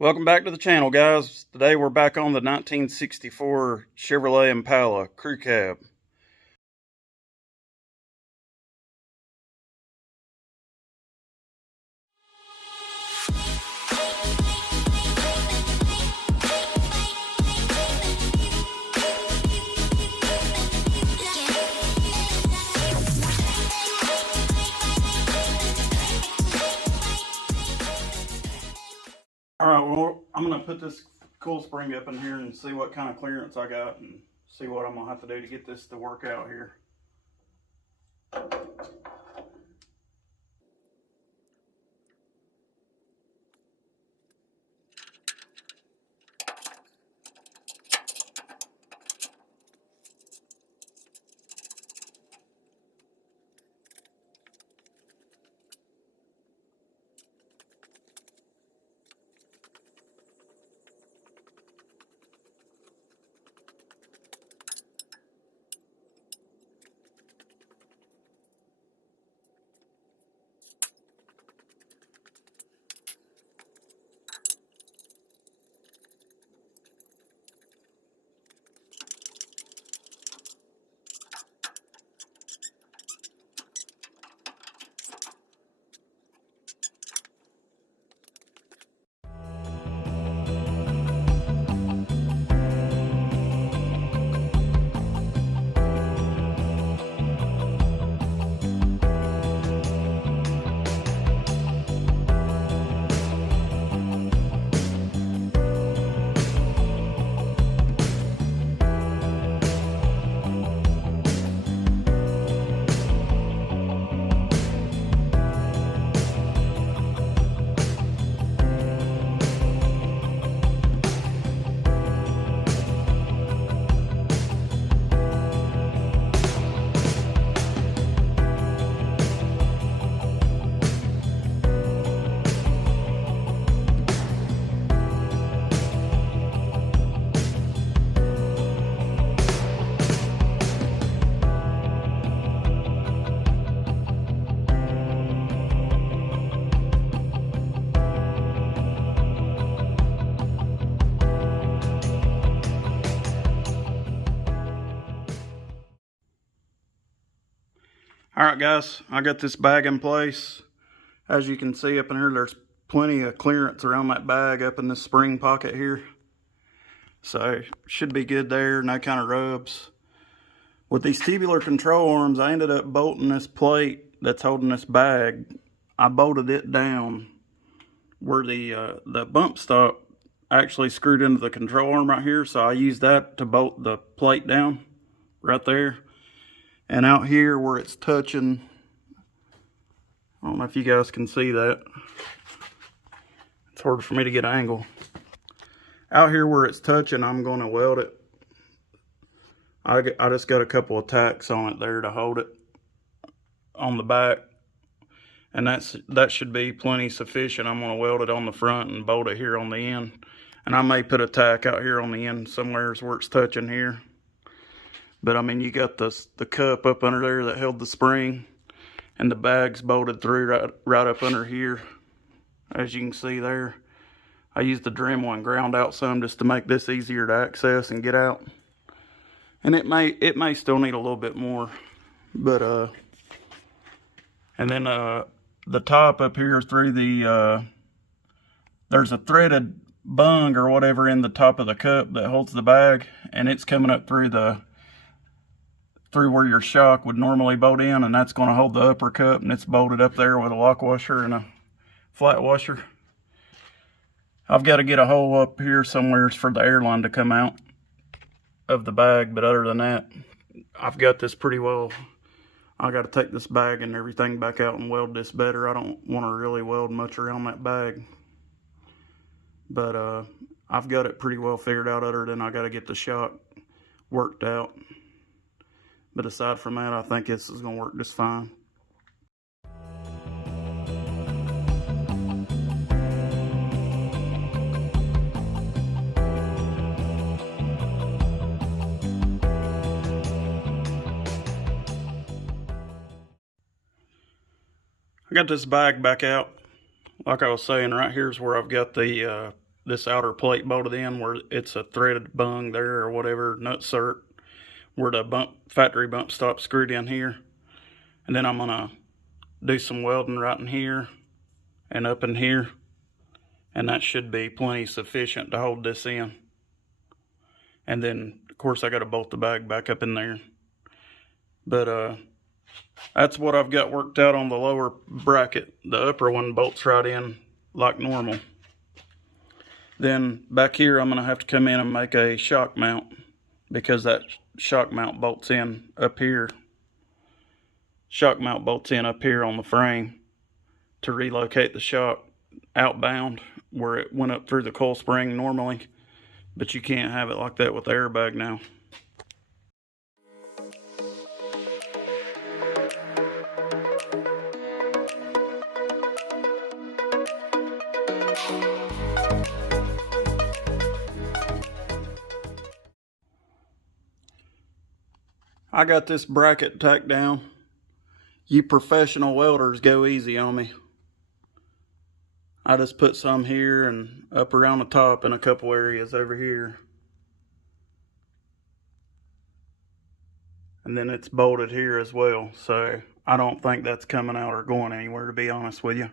Welcome back to the channel, guys. Today we're back on the 1964 Chevrolet Impala Crew Cab. Alright, well, I'm going to put this coil spring up in here and see what kind of clearance I got and see what I'm going to have to do to get this to work out here. Alright guys, I got this bag in place. As you can see up in here, there's plenty of clearance around that bag up in this spring pocket here. So, should be good there, no kind of rubs. With these tubular control arms, I ended up bolting this plate that's holding this bag. I bolted it down where the bump stop actually screwed into the control arm right here. So I used that to bolt the plate down right there. And out here where it's touching, I don't know if you guys can see that. It's hard for me to get an angle. Out here where it's touching, I'm going to weld it. I just got a couple of tacks on it there to hold it on the back. And that should be plenty sufficient. I'm going to weld it on the front and bolt it here on the end. And I may put a tack out here on the end somewhere where it's touching here. But I mean, you got the cup up under there that held the spring, and the bag's bolted through right up under here, as you can see there. I used the Dremel and ground out some just to make this easier to access and get out. And it may still need a little bit more, but and then the top up here through the there's a threaded bung or whatever in the top of the cup that holds the bag, and it's coming up through where your shock would normally bolt in, and that's going to hold the upper cup, and it's bolted up there with a lock washer and a flat washer. I've got to get a hole up here somewhere for the airline to come out of the bag, but other than that, I've got this pretty well. I got to take this bag and everything back out and weld this better. I don't want to really weld much around that bag, but I've got it pretty well figured out, other than I got to get the shock worked out. But aside from that, I think this is going to work just fine. I got this bag back out. Like I was saying, right here's where I've got the this outer plate bolted in where it's a threaded bung there or whatever, nut cert, where the factory bump stop screwed in here. And then I'm gonna do some welding right in here and up in here, and that should be plenty sufficient to hold this in. And then of course I gotta bolt the bag back up in there. But that's what I've got worked out on the lower bracket. The upper one bolts right in like normal. Then back here I'm gonna have to come in and make a shock mount, because that shock mount bolts in up here. Shock mount bolts in up here on the frame to relocate the shock outbound where it went up through the coil spring normally, but you can't have it like that with the airbag now. I got this bracket tacked down. You professional welders go easy on me. I just put some here and up around the top in a couple areas over here. And then it's bolted here as well, so I don't think that's coming out or going anywhere, to be honest with you.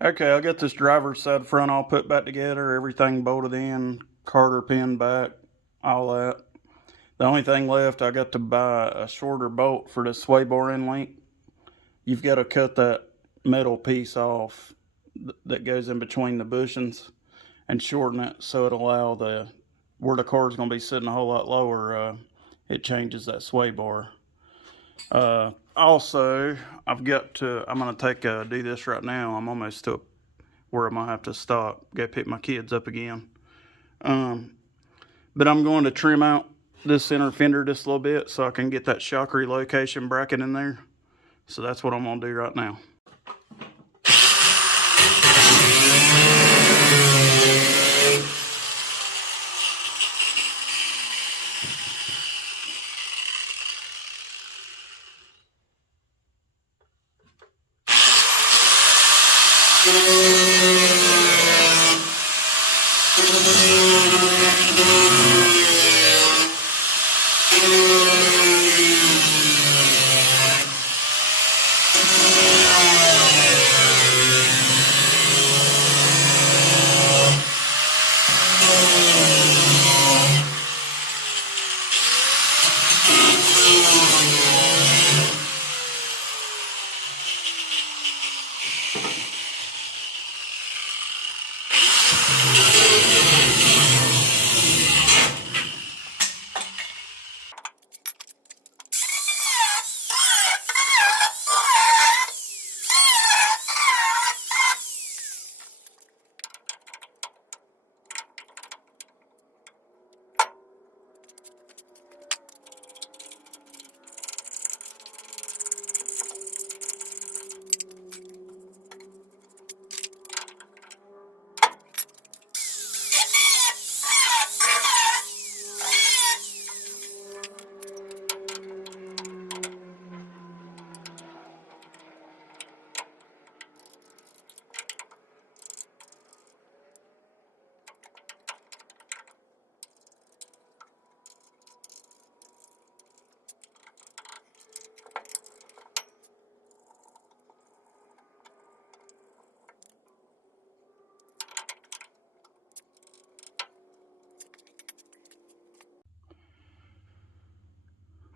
Okay, I got this driver's side front all put back together, everything bolted in, Carter pin back, all that. The only thing left, I got to buy a shorter bolt for the sway bar end link. You've got to cut that metal piece off that goes in between the bushings and shorten it so it'll allow where the car's going to be sitting a whole lot lower, it changes that sway bar. Also, I'm going to do this right now. I'm almost to where I'm going to have to stop, go pick my kids up again. But I'm going to trim out this center fender just a little bit so I can get that shock relocation bracket in there. So that's what I'm going to do right now.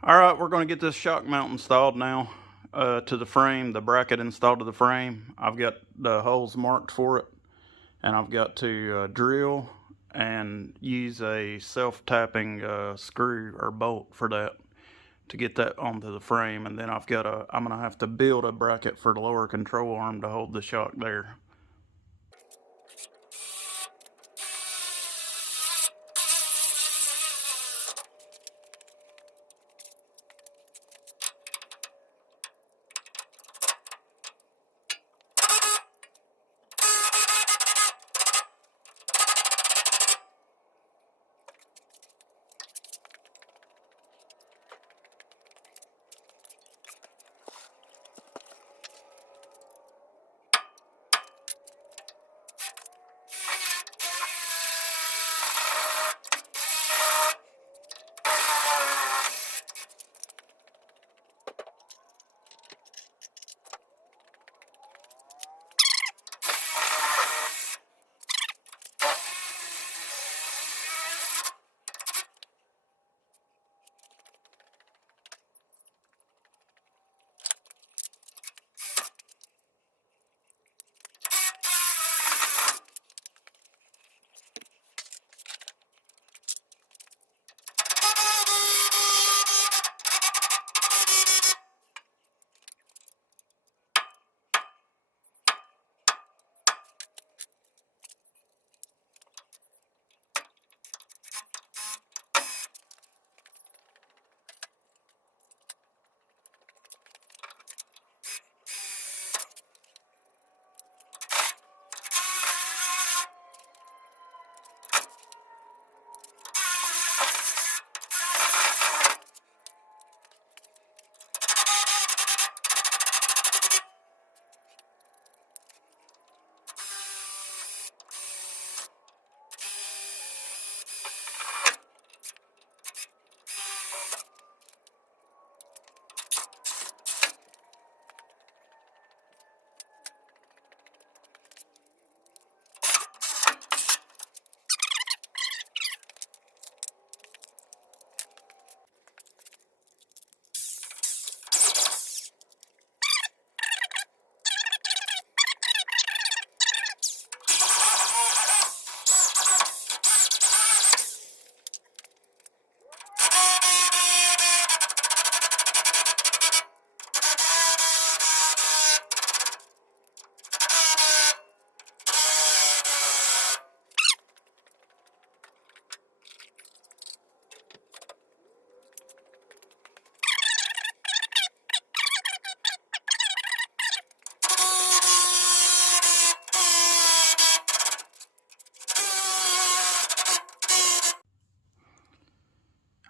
Alright, we're going to get this shock mount installed now to the frame, the bracket installed to the frame. I've got the holes marked for it, and I've got to drill and use a self-tapping screw or bolt for that to get that onto the frame. And then I'm going to have to build a bracket for the lower control arm to hold the shock there.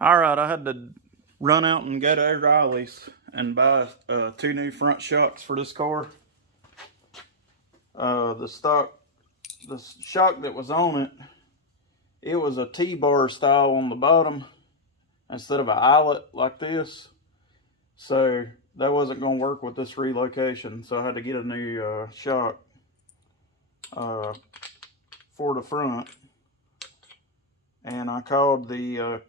Alright, I had to run out and go to O'Reilly's and buy 2 new front shocks for this car. The shock that was on it, it was a T-bar style on the bottom instead of an eyelet like this. So that wasn't going to work with this relocation, so I had to get a new shock for the front. And I called the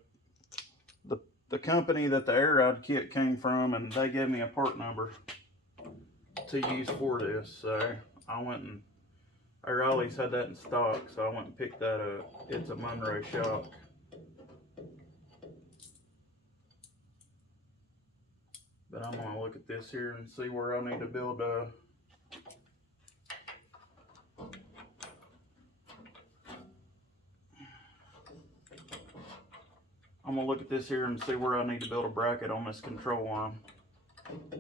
company that the air ride kit came from, and they gave me a part number to use for this. So I went and O'Reilly's had that in stock, so I went and picked that up. It's a Monroe shock. But I'm gonna look at this here and see where I need to build a bracket on this control arm.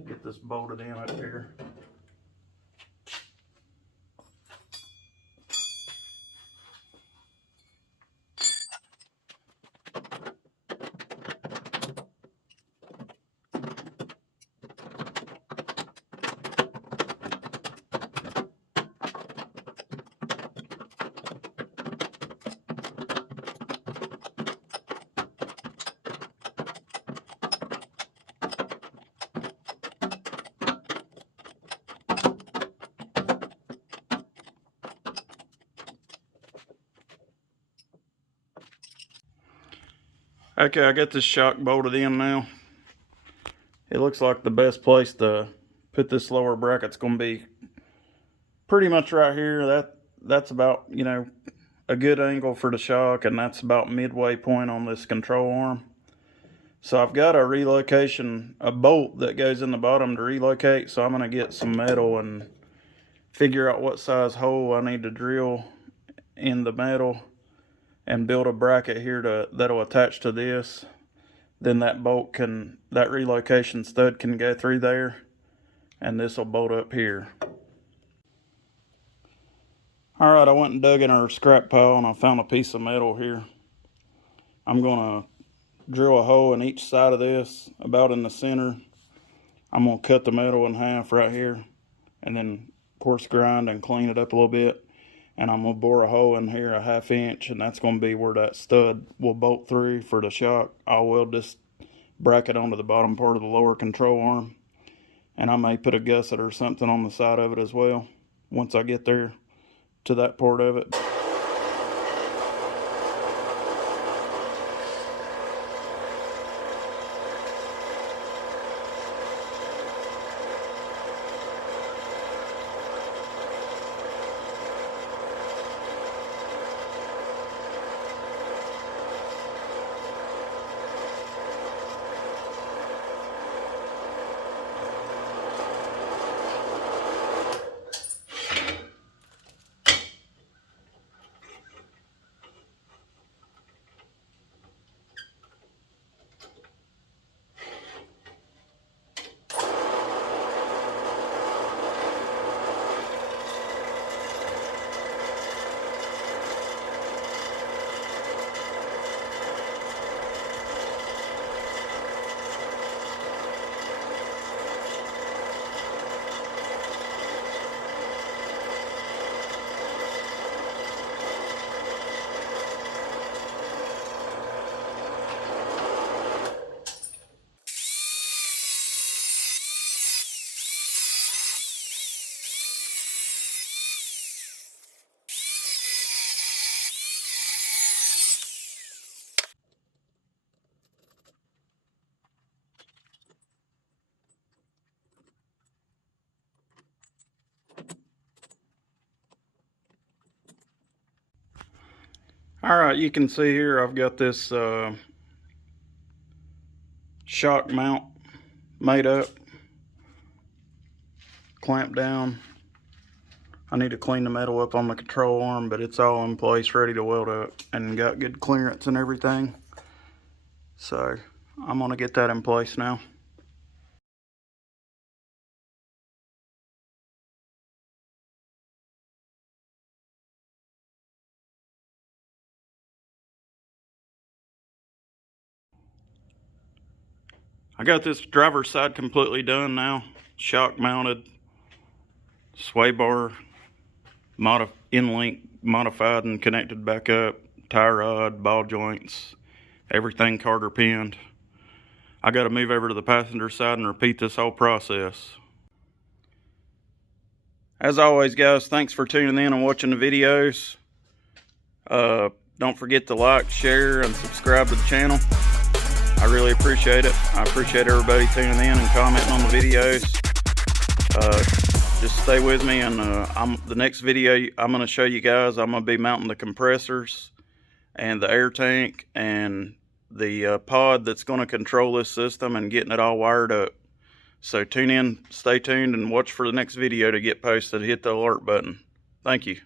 Get this bolted in up here. Okay, I got this shock bolted in now. it looks like the best place to put this lower bracket's going to be pretty much right here. That's about, you know, a good angle for the shock, and that's about midway point on this control arm. So I've got a bolt that goes in the bottom to relocate, so I'm going to get some metal and figure out what size hole I need to drill in the metal and build a bracket here that'll attach to this. Then that relocation stud can go through there, and this will bolt up here. Alright, I went and dug in our scrap pile and I found a piece of metal here. I'm going to drill a hole in each side of this, about in the center. I'm going to cut the metal in half right here, and then coarse grind and clean it up a little bit. And I'm going to bore a hole in here 1/2 inch, and that's going to be where that stud will bolt through for the shock. I'll weld this bracket onto the bottom part of the lower control arm, and I may put a gusset or something on the side of it as well once I get there to that part of it. Alright, you can see here I've got this shock mount made up, clamped down. I need to clean the metal up on the control arm, but it's all in place, ready to weld up, and got good clearance and everything. So I'm going to get that in place now. I got this driver's side completely done now. Shock mounted, sway bar, in-link modified and connected back up, tie rod, ball joints, everything Carter pinned. I got to move over to the passenger side and repeat this whole process. As always, guys, thanks for tuning in and watching the videos. Don't forget to like, share, and subscribe to the channel. I really appreciate it. I appreciate everybody tuning in and commenting on the videos. Just stay with me, and the next video I'm going to show you guys, I'm going to be mounting the compressors and the air tank and the pod that's going to control this system and getting it all wired up. So tune in, stay tuned, and watch for the next video to get posted. Hit the alert button. Thank you.